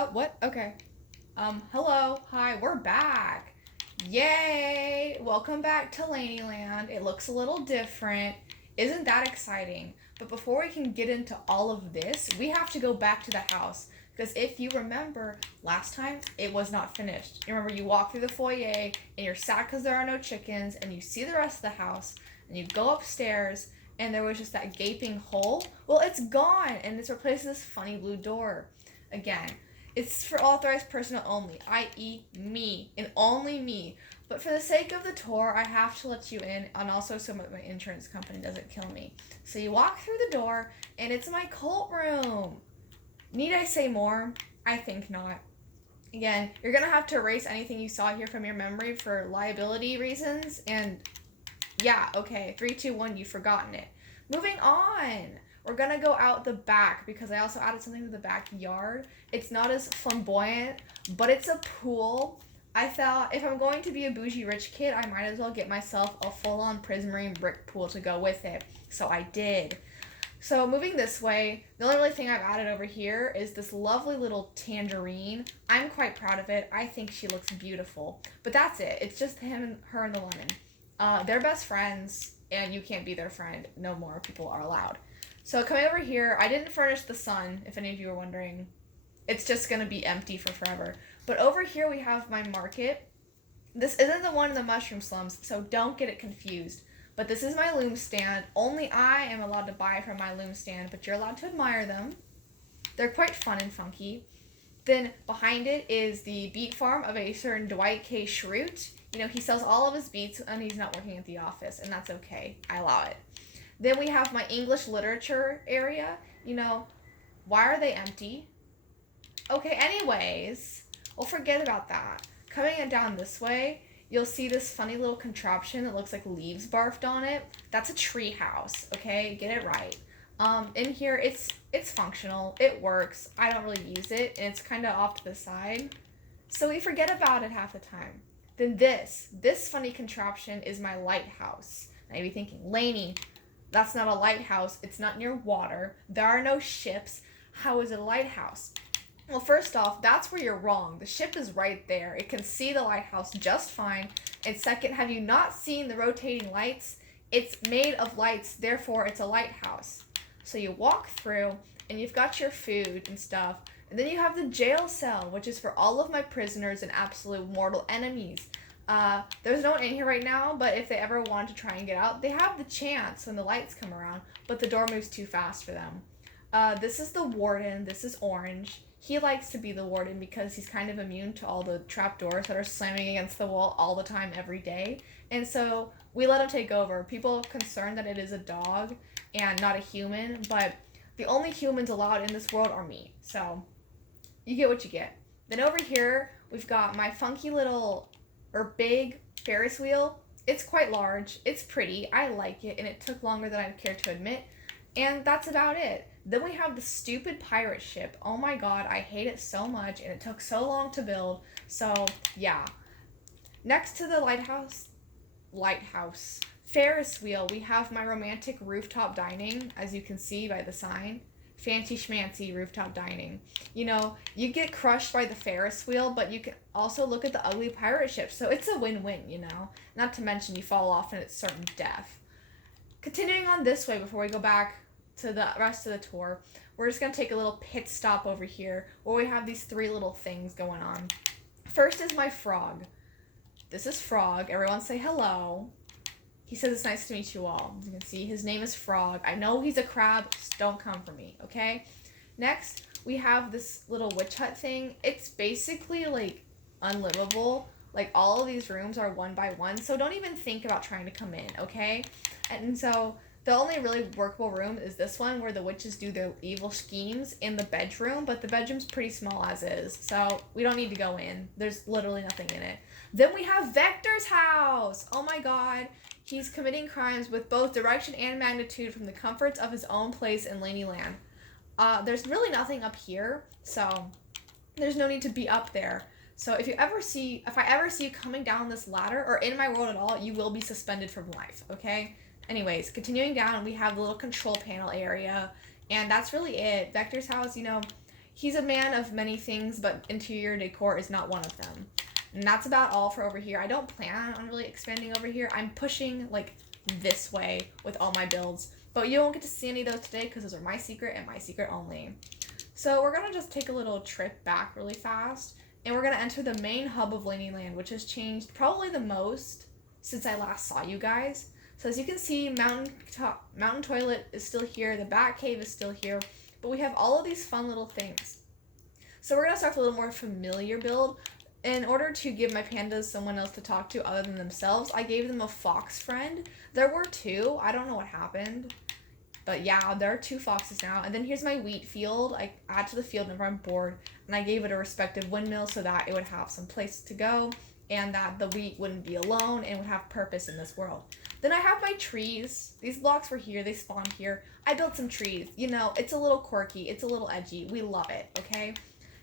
Oh, what? Okay. Hello. Hi, we're back. Yay! Welcome back to Laneyland. It looks a little different. Isn't that exciting? But before we can get into all of this, we have to go back to the house. Because if you remember, last time it was not finished. You remember you walk through the foyer and you're sad because there are no chickens, and you see the rest of the house, and you go upstairs, and there was just that gaping hole. Well, it's gone, and it's replaced with this funny blue door. Again, it's for authorized personnel only, i.e., me, and only me. But for the sake of the tour, I have to let you in, and also so my insurance company doesn't kill me. So you walk through the door, and it's my cult room. Need I say more? I think not. Again, you're gonna have to erase anything you saw here from your memory for liability reasons, and yeah, okay, 3, 2, 1, you've forgotten it. Moving on. We're gonna go out the back because I also added something to the backyard. It's not as flamboyant, but it's a pool. I thought if I'm going to be a bougie rich kid, I might as well get myself a full-on prismarine brick pool to go with it. So I did. So moving this way, the only really thing I've added over here is this lovely little Tangerine. I'm quite proud of it. I think she looks beautiful. But that's it. It's just her and the lemon. They're best friends, and you can't be their friend. No more people are allowed. So coming over here, I didn't furnish the sun, if any of you were wondering. It's just going to be empty for forever. But over here we have my market. This isn't the one in the mushroom slums, so don't get it confused. But this is my loom stand. Only I am allowed to buy from my loom stand, but you're allowed to admire them. They're quite fun and funky. Then behind it is the beet farm of a certain Dwight K. Schrute. You know, he sells all of his beets and he's not working at the office, and that's okay. I allow it. Then we have my English literature area. You know, why are they empty? Okay, anyways, we'll forget about that. Coming down this way, you'll see this funny little contraption that looks like leaves barfed on it. That's a tree house, okay? Get it right. In here, it's functional. It works. I don't really use it, and it's kind of off to the side. So we forget about it half the time. Then this funny contraption is my lighthouse. Now you'd be thinking, Lainey, that's not a lighthouse. It's not near water. There are no ships. How is it a lighthouse? Well, first off, that's where you're wrong. The ship is right there. It can see the lighthouse just fine. And second, have you not seen the rotating lights? It's made of lights, therefore it's a lighthouse. So you walk through, and you've got your food and stuff. And then you have the jail cell, which is for all of my prisoners and absolute mortal enemies. There's no one in here right now, but if they ever want to try and get out, they have the chance when the lights come around, but the door moves too fast for them. This is the warden. This is Orange. He likes to be the warden because he's kind of immune to all the trapdoors that are slamming against the wall all the time, every day. And so we let him take over. People are concerned that it is a dog and not a human, but the only humans allowed in this world are me. So you get what you get. Then over here, we've got my funky little, or big Ferris wheel. It's quite large. It's pretty. I like it, and it took longer than I'd care to admit. And that's about it. Then we have the stupid pirate ship. Oh my god, I hate it so much, and it took so long to build. So, yeah. Next to the lighthouse, Ferris wheel, we have my romantic rooftop dining, as you can see by the sign. Fancy schmancy rooftop dining. You know, you get crushed by the Ferris wheel, but you can also look at the ugly pirate ship. So it's a win-win, you know. Not to mention you fall off and it's certain death. Continuing on this way before we go back to the rest of the tour, we're just going to take a little pit stop over here where we have these 3 little things going on. First is my frog. This is Frog. Everyone say hello. He says it's nice to meet you all. As you can see, his name is Frog. I know he's a crab. Just don't come for me, okay? Next, we have this little witch hut thing. It's basically, like, unlivable. Like, all of these rooms are 1 by 1, so don't even think about trying to come in, okay? And so the only really workable room is this one where the witches do their evil schemes in the bedroom, but the bedroom's pretty small as is, so we don't need to go in. There's literally nothing in it. Then we have Vector's house. Oh my god. He's committing crimes with both direction and magnitude from the comforts of his own place in Laneyland. There's really nothing up here, so there's no need to be up there. So if I ever see you coming down this ladder or in my world at all, you will be suspended from life, okay? Anyways, continuing down, we have the little control panel area, and that's really it. Vector's house, you know, He's a man of many things, but interior decor is not one of them. And that's about all for over here. I don't plan on really expanding over here. I'm pushing like this way with all my builds. But you won't get to see any of those today because those are my secret and my secret only. So we're going to just take a little trip back really fast. And we're going to enter the main hub of Laneyland, which has changed probably the most since I last saw you guys. So as you can see, Mountain Toilet is still here. The Bat Cave is still here. But we have all of these fun little things. So we're going to start with a little more familiar build. In order to give my pandas someone else to talk to other than themselves, I gave them a fox friend. There were 2. I don't know what happened. But yeah, there are 2 foxes now. And then here's my wheat field. I add to the field whenever I'm bored. And I gave it a respective windmill so that it would have some place to go. And that the wheat wouldn't be alone and would have purpose in this world. Then I have my trees. These blocks were here. They spawned here. I built some trees. You know, it's a little quirky. It's a little edgy. We love it, okay?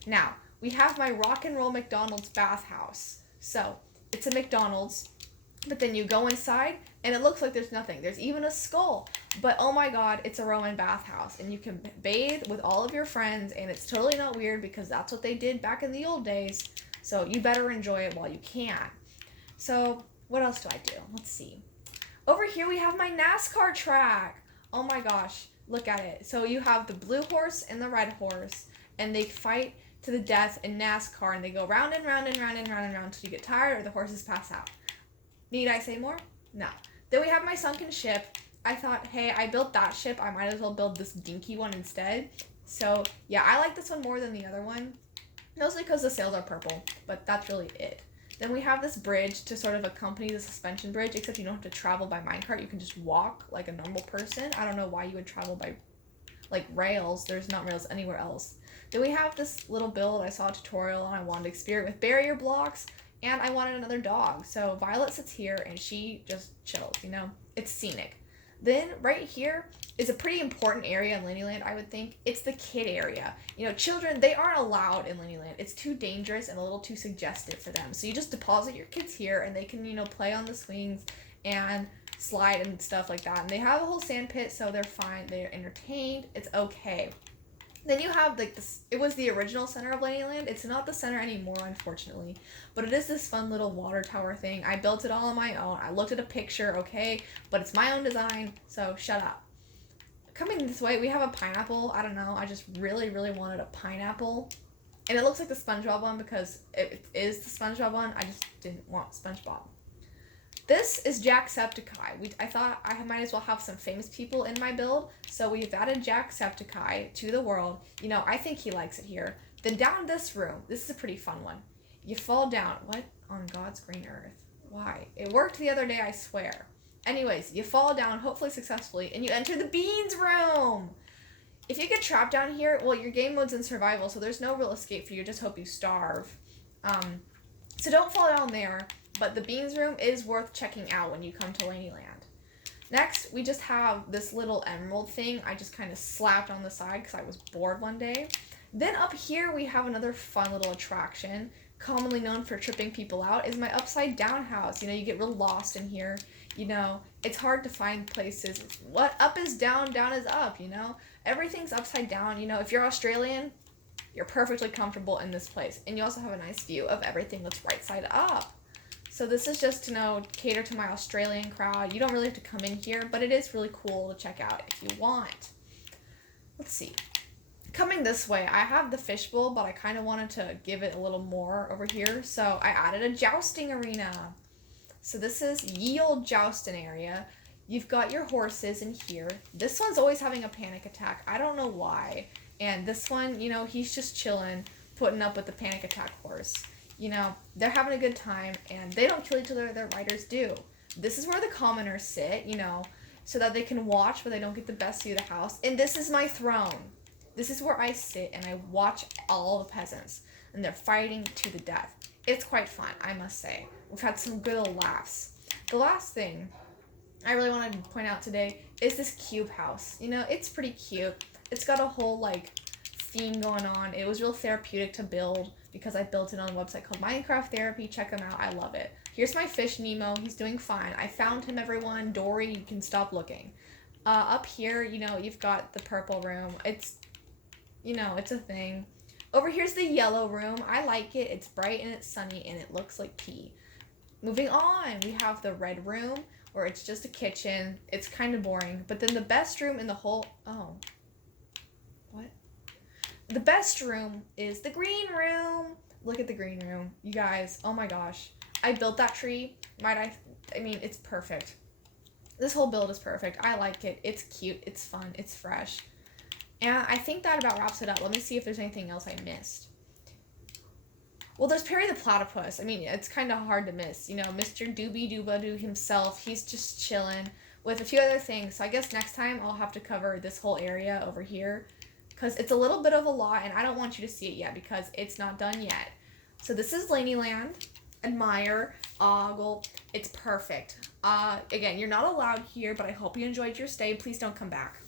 Now, we have my rock and roll McDonald's bathhouse. So, it's a McDonald's, but then you go inside and it looks like there's nothing. There's even a skull. But oh my god, it's a Roman bathhouse and you can bathe with all of your friends and it's totally not weird because that's what they did back in the old days. So, you better enjoy it while you can. So, what else do I do? Let's see. Over here we have my NASCAR track. Oh my gosh, look at it. So, you have the blue horse and the red horse and they fight to the death in NASCAR and they go round and round and round and round and round until you get tired or the horses pass out. Need I say more? No. Then we have my sunken ship. I thought, hey, I built that ship. I might as well build this dinky one instead. So yeah, I like this one more than the other one. Mostly because the sails are purple, but that's really it. Then we have this bridge to sort of accompany the suspension bridge, except you don't have to travel by minecart. You can just walk like a normal person. I don't know why you would travel by like rails. There's not rails anywhere else. Then we have this little build. I saw a tutorial and I wanted to experiment with barrier blocks and I wanted another dog. So Violet sits here and she just chills, you know, it's scenic. Then right here is a pretty important area in Laneyland, I would think. It's the kid area. You know, children, they aren't allowed in Laneyland. It's too dangerous and a little too suggestive for them. So you just deposit your kids here and they can, you know, play on the swings and slide and stuff like that. And they have a whole sand pit, so they're fine. They're entertained. It's okay. Then you have like this, it was the original center of Laneyland. It's not the center anymore, unfortunately, but it is this fun little water tower thing. I built it all on my own. I looked at a picture, okay, but it's my own design, so shut up. Coming this way, we have a pineapple. I don't know, I just really, really wanted a pineapple. And it looks like the SpongeBob one because it is the SpongeBob one. I just didn't want SpongeBob. This is Jacksepticeye. I thought I might as well have some famous people in my build, so we've added Jacksepticeye to the world. You know, I think he likes it here. Then down this room, this is a pretty fun one. You fall down. What on God's green earth? Why? It worked the other day, I swear. Anyways, you fall down, hopefully successfully, and you enter the beans room. If you get trapped down here, well, your game mode's in survival, so there's no real escape for you. Just hope you starve. So don't fall down there. But the beans room is worth checking out when you come to Laneyland. Next, we just have this little emerald thing I just kind of slapped on the side because I was bored one day. Then up here we have another fun little attraction, commonly known for tripping people out, is my upside down house. You know, you get real lost in here. You know, it's hard to find places. What up is down, down is up, you know? Everything's upside down. You know, if you're Australian, you're perfectly comfortable in this place. And you also have a nice view of everything that's right side up. So this is just to, you know, cater to my Australian crowd. You don't really have to come in here, but it is really cool to check out if you want. Let's see. Coming this way, I have the fishbowl, but I kind of wanted to give it a little more over here. So I added a jousting arena. So this is ye olde jousting area. You've got your horses in here. This one's always having a panic attack. I don't know why. And this one, you know, he's just chilling, putting up with the panic attack horse. You know, they're having a good time, and they don't kill each other, their riders do. This is where the commoners sit, you know, so that they can watch, but they don't get the best view of the house. And this is my throne. This is where I sit, and I watch all the peasants, and they're fighting to the death. It's quite fun, I must say. We've had some good old laughs. The last thing I really wanted to point out today is this cube house. You know, it's pretty cute. It's got a whole, like, theme going on. It was real therapeutic to build because I built it on a website called Minecraft Therapy. Check them out. I love it. Here's my fish, Nemo. He's doing fine. I found him, everyone. Dory, you can stop looking. Up here, you know, you've got the purple room. It's, you know, it's a thing. Over here's the yellow room. I like it. It's bright and it's sunny and it looks like pee. Moving on, we have the red room where it's just a kitchen. It's kind of boring. But then the best room in the whole... Oh. What? The best room is the green room. Look at the green room. You guys, oh my gosh. I built that tree. I mean, it's perfect. This whole build is perfect. I like it. It's cute. It's fun. It's fresh. And I think that about wraps it up. Let me see if there's anything else I missed. Well, there's Perry the Platypus. I mean, it's kind of hard to miss. You know, Mr. Doobie Doobadoo himself. He's just chilling with a few other things. So I guess next time I'll have to cover this whole area over here because it's a little bit of a lot and I don't want you to see it yet because it's not done yet. So this is Laneyland. Admire, ogle. It's perfect. Again, you're not allowed here, but I hope you enjoyed your stay. Please don't come back.